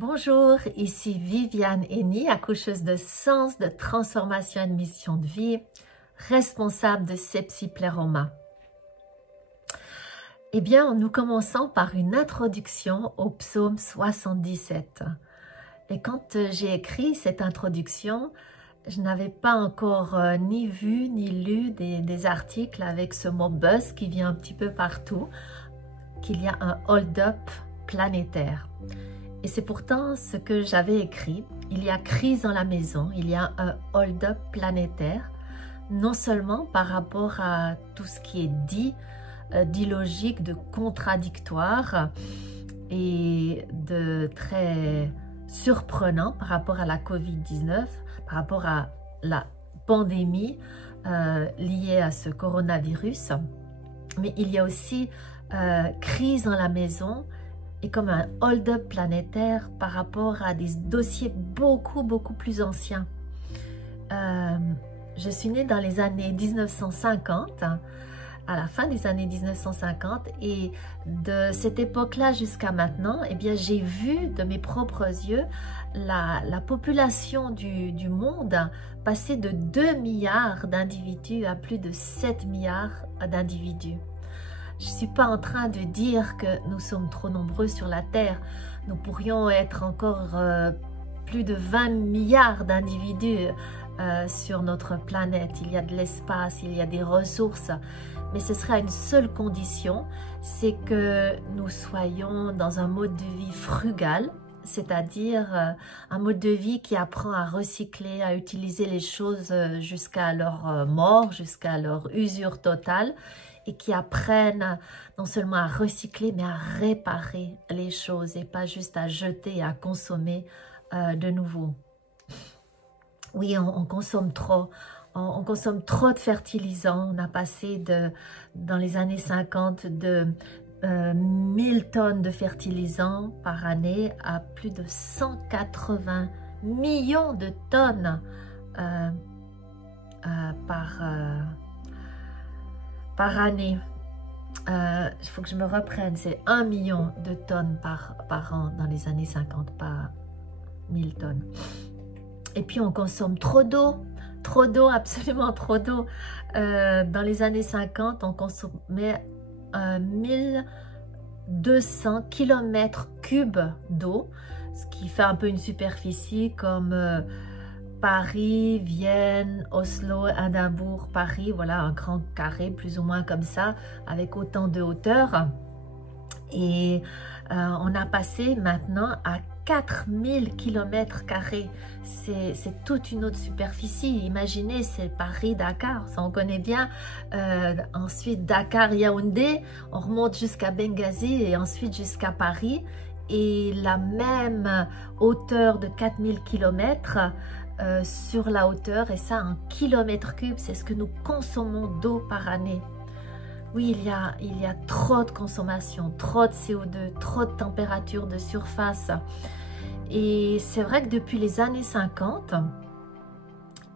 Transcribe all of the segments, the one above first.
Bonjour, ici Viviane Henny, accoucheuse de sens, de transformation et de mission de vie, responsable de Sepsipléroma. Eh bien, nous commençons par une introduction au psaume 77. Et quand j'ai écrit cette introduction, je n'avais pas encore ni vu ni lu des articles avec ce mot buzz qui vient un petit peu partout, qu'il y a un hold-up planétaire. Et c'est pourtant ce que j'avais écrit. Il y a crise dans la maison, il y a un hold-up planétaire, non seulement par rapport à tout ce qui est dit, d'illogique, de contradictoire et de très surprenant par rapport à la Covid-19, par rapport à la pandémie liée à ce coronavirus. Mais il y a aussi crise dans la maison et comme un hold-up planétaire par rapport à des dossiers beaucoup plus anciens. Je suis née dans les années 1950, à la fin des années 1950, et de cette époque-là jusqu'à maintenant, eh bien, j'ai vu de mes propres yeux la population du monde passer de 2 milliards d'individus à plus de 7 milliards d'individus. Je ne suis pas en train de dire que nous sommes trop nombreux sur la Terre. Nous pourrions être encore plus de 20 milliards d'individus sur notre planète. Il y a de l'espace, il y a des ressources. Mais ce sera une seule condition, c'est que nous soyons dans un mode de vie frugal, c'est-à-dire un mode de vie qui apprend à recycler, à utiliser les choses jusqu'à leur mort, jusqu'à leur usure totale, et qui apprennent non seulement à recycler, mais à réparer les choses et pas juste à jeter et à consommer de nouveau. Oui, on consomme trop. On consomme trop de fertilisants. On a passé dans les années 50 de 1000 tonnes de fertilisants par année à plus de 180 millions de tonnes par année. Il faut que je me reprenne, c'est 1 million de tonnes par an dans les années 50, pas 1000 tonnes. Et puis on consomme trop d'eau, absolument trop d'eau. Dans les années 50, on consommait 1200 km3 d'eau, ce qui fait un peu une superficie comme Paris, Vienne, Oslo, Édimbourg, Paris, voilà un grand carré plus ou moins comme ça, avec autant de hauteur. Et on a passé maintenant à 4000 km². C'est toute une autre superficie. Imaginez, c'est Paris-Dakar, ça on connaît bien. Ensuite, Dakar-Yaoundé, on remonte jusqu'à Benghazi et ensuite jusqu'à Paris. Et la même hauteur de 4000 km sur la hauteur, et ça, 1 km3, c'est ce que nous consommons d'eau par année. Oui, il y a trop de consommation, trop de CO2, trop de température de surface. Et c'est vrai que depuis les années 50,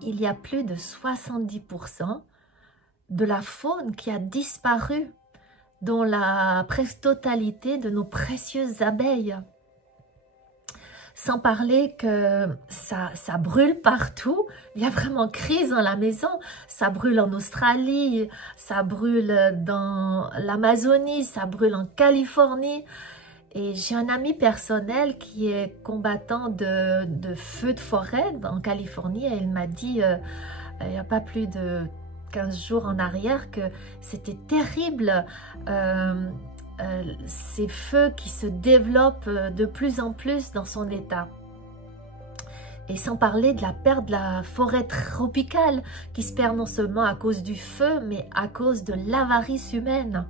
il y a plus de 70% de la faune qui a disparu, dont la presque totalité de nos précieuses abeilles. Sans parler que ça brûle partout, il y a vraiment crise dans la maison, ça brûle en Australie, ça brûle dans l'Amazonie, ça brûle en Californie. Et j'ai un ami personnel qui est combattant de feux de forêt en Californie et il m'a dit, il n'y a pas plus de 15 jours en arrière, que c'était terrible. Ces feux qui se développent de plus en plus dans son état. Et sans parler de la perte de la forêt tropicale qui se perd non seulement à cause du feu, mais à cause de l'avarice humaine.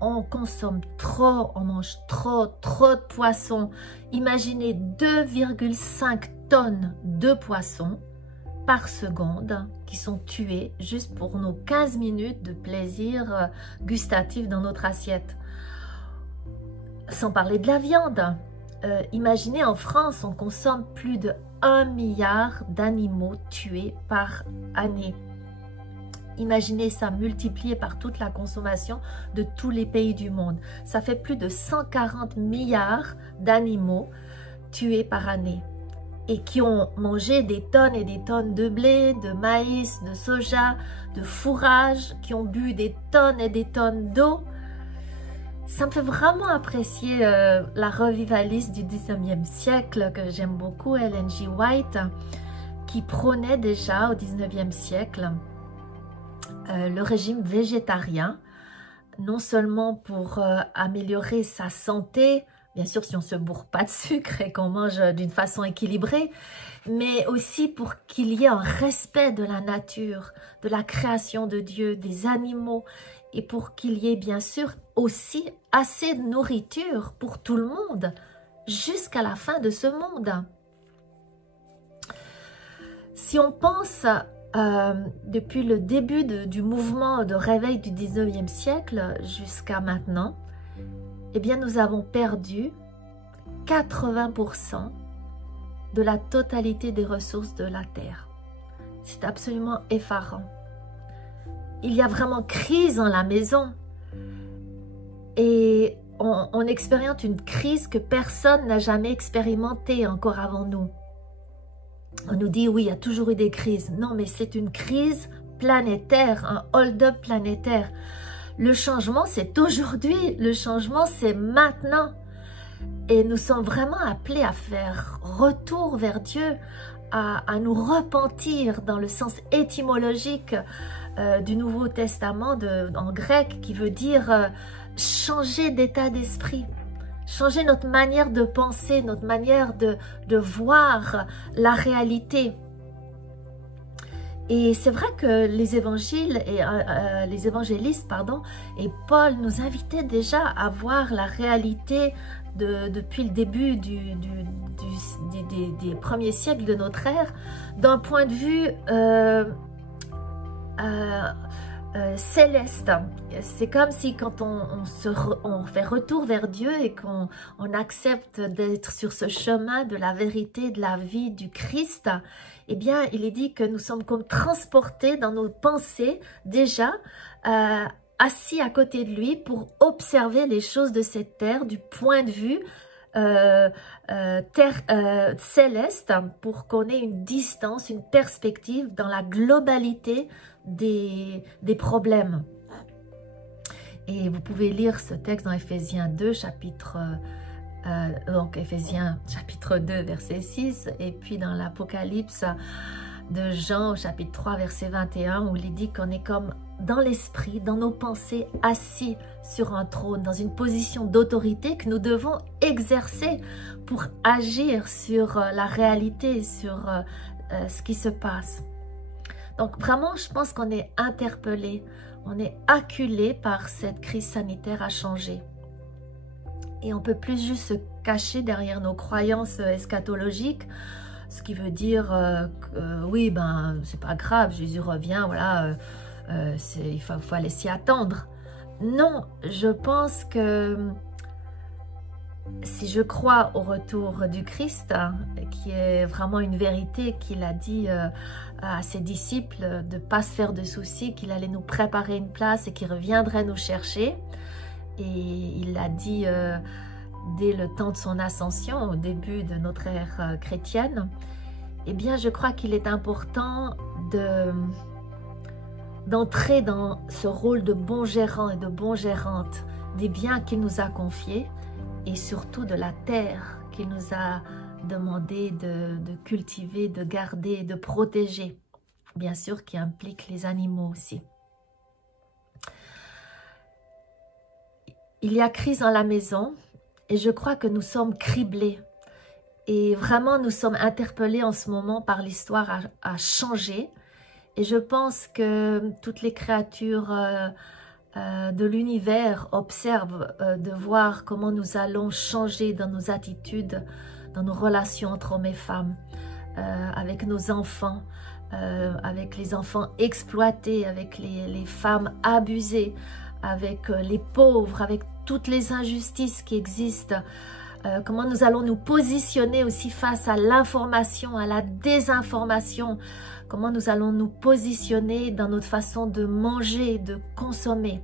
On consomme trop, on mange trop de poissons. Imaginez 2,5 tonnes de poissons par seconde qui sont tués juste pour nos 15 minutes de plaisir gustatif dans notre assiette. Sans parler de la viande. Imaginez, en France, on consomme plus de 1 milliard d'animaux tués par année. Imaginez ça multiplié par toute la consommation de tous les pays du monde. Ça fait plus de 140 milliards d'animaux tués par année et qui ont mangé des tonnes et des tonnes de blé, de maïs, de soja, de fourrage, qui ont bu des tonnes et des tonnes d'eau. Ça me fait vraiment apprécier la revivaliste du 19e siècle que j'aime beaucoup, Ellen G. White, qui prônait déjà au 19e siècle le régime végétarien, non seulement pour améliorer sa santé, bien sûr si on ne se bourre pas de sucre et qu'on mange d'une façon équilibrée, mais aussi pour qu'il y ait un respect de la nature, de la création de Dieu, des animaux, et pour qu'il y ait bien sûr aussi assez de nourriture pour tout le monde, jusqu'à la fin de ce monde. Si on pense depuis le début du mouvement de réveil du 19e siècle jusqu'à maintenant, eh bien nous avons perdu 80% de la totalité des ressources de la Terre. C'est absolument effarant. Il y a vraiment crise dans la maison et on expérimente une crise que personne n'a jamais expérimentée encore avant nous. On nous dit oui, il y a toujours eu des crises. Non, mais c'est une crise planétaire, un hold-up planétaire. Le changement, c'est aujourd'hui. Le changement, c'est maintenant. Et nous sommes vraiment appelés à faire retour vers Dieu, à nous repentir dans le sens étymologique du Nouveau Testament en grec, qui veut dire changer d'état d'esprit. Changer notre manière de penser, notre manière de voir la réalité. Et c'est vrai que les évangiles et les évangélistes, et Paul nous invitaient déjà à voir la réalité depuis le début des premiers siècles de notre ère, d'un point de vue céleste. C'est comme si quand on fait retour vers Dieu et qu'on accepte d'être sur ce chemin de la vérité, de la vie du Christ, eh bien il est dit que nous sommes comme transportés dans nos pensées déjà assis à côté de lui pour observer les choses de cette terre du point de vue céleste, pour qu'on ait une distance, une perspective dans la globalité des problèmes. Et vous pouvez lire ce texte dans Éphésiens 2, donc Éphésiens chapitre 2, verset 6, et puis dans l'Apocalypse de Jean au chapitre 3, verset 21, où il est dit qu'on est comme dans l'esprit, dans nos pensées, assis sur un trône, dans une position d'autorité que nous devons exercer pour agir sur la réalité, sur ce qui se passe. Donc vraiment, je pense qu'on est interpellé, on est acculé par cette crise sanitaire à changer. Et on ne peut plus juste se cacher derrière nos croyances eschatologiques, ce qui veut dire oui, ben c'est pas grave, Jésus revient, voilà, il fallait s'y attendre. Non, je pense que si je crois au retour du Christ, qui est vraiment une vérité qu'il a dit à ses disciples de ne pas se faire de soucis, qu'il allait nous préparer une place et qu'il reviendrait nous chercher. Et il l'a dit dès le temps de son ascension, au début de notre ère chrétienne. Eh bien, je crois qu'il est important d'entrer dans ce rôle de bon gérant et de bon gérante des biens qu'il nous a confiés et surtout de la terre qu'il nous a demandé de cultiver, de garder, de protéger. Bien sûr, qui implique les animaux aussi. Il y a crise dans la maison et je crois que nous sommes criblés. Et vraiment, nous sommes interpellés en ce moment par l'histoire à changer. Et je pense que toutes les créatures de l'univers observent de voir comment nous allons changer dans nos attitudes, dans nos relations entre hommes et femmes, avec nos enfants, avec les enfants exploités, avec les femmes abusées, avec les pauvres, avec toutes les injustices qui existent. Comment nous allons nous positionner aussi face à l'information, à la désinformation. Comment nous allons nous positionner dans notre façon de manger, de consommer.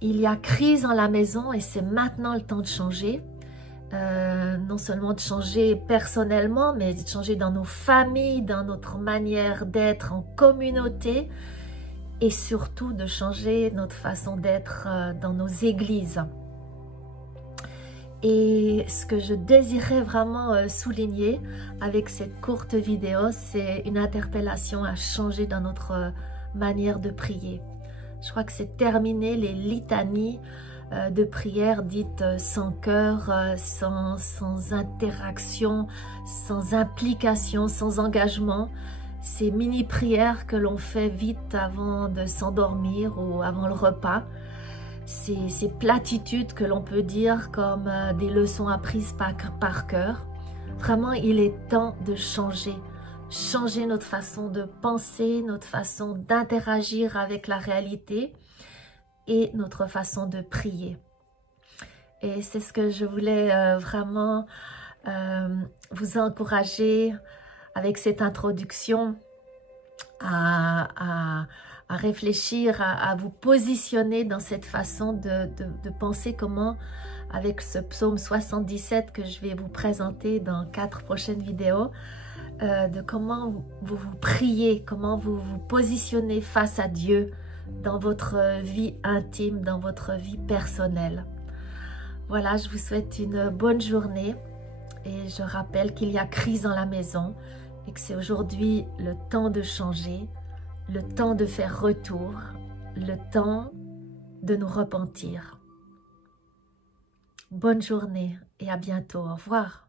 Il y a crise dans la maison et c'est maintenant le temps de changer. non seulement de changer personnellement, mais de changer dans nos familles, dans notre manière d'être en communauté, et surtout de changer notre façon d'être dans nos églises. Et ce que je désirais vraiment souligner avec cette courte vidéo, c'est une interpellation à changer dans notre manière de prier. Je crois que c'est terminé les litanies de prières dites sans cœur, sans interaction, sans implication, sans engagement. Ces mini-prières que l'on fait vite avant de s'endormir ou avant le repas. Ces platitudes que l'on peut dire comme des leçons apprises par cœur. Vraiment, il est temps de changer. Changer notre façon de penser, notre façon d'interagir avec la réalité et notre façon de prier. Et c'est ce que je voulais vraiment vous encourager avec cette introduction à réfléchir, à vous positionner dans cette façon de penser comment, avec ce psaume 77 que je vais vous présenter dans 4 prochaines vidéos, de comment vous priez, comment vous vous positionnez face à Dieu dans votre vie intime, dans votre vie personnelle. Voilà, je vous souhaite une bonne journée et je rappelle qu'il y a crise dans la maison et que c'est aujourd'hui le temps de changer, le temps de faire retour, le temps de nous repentir. Bonne journée et à bientôt. Au revoir.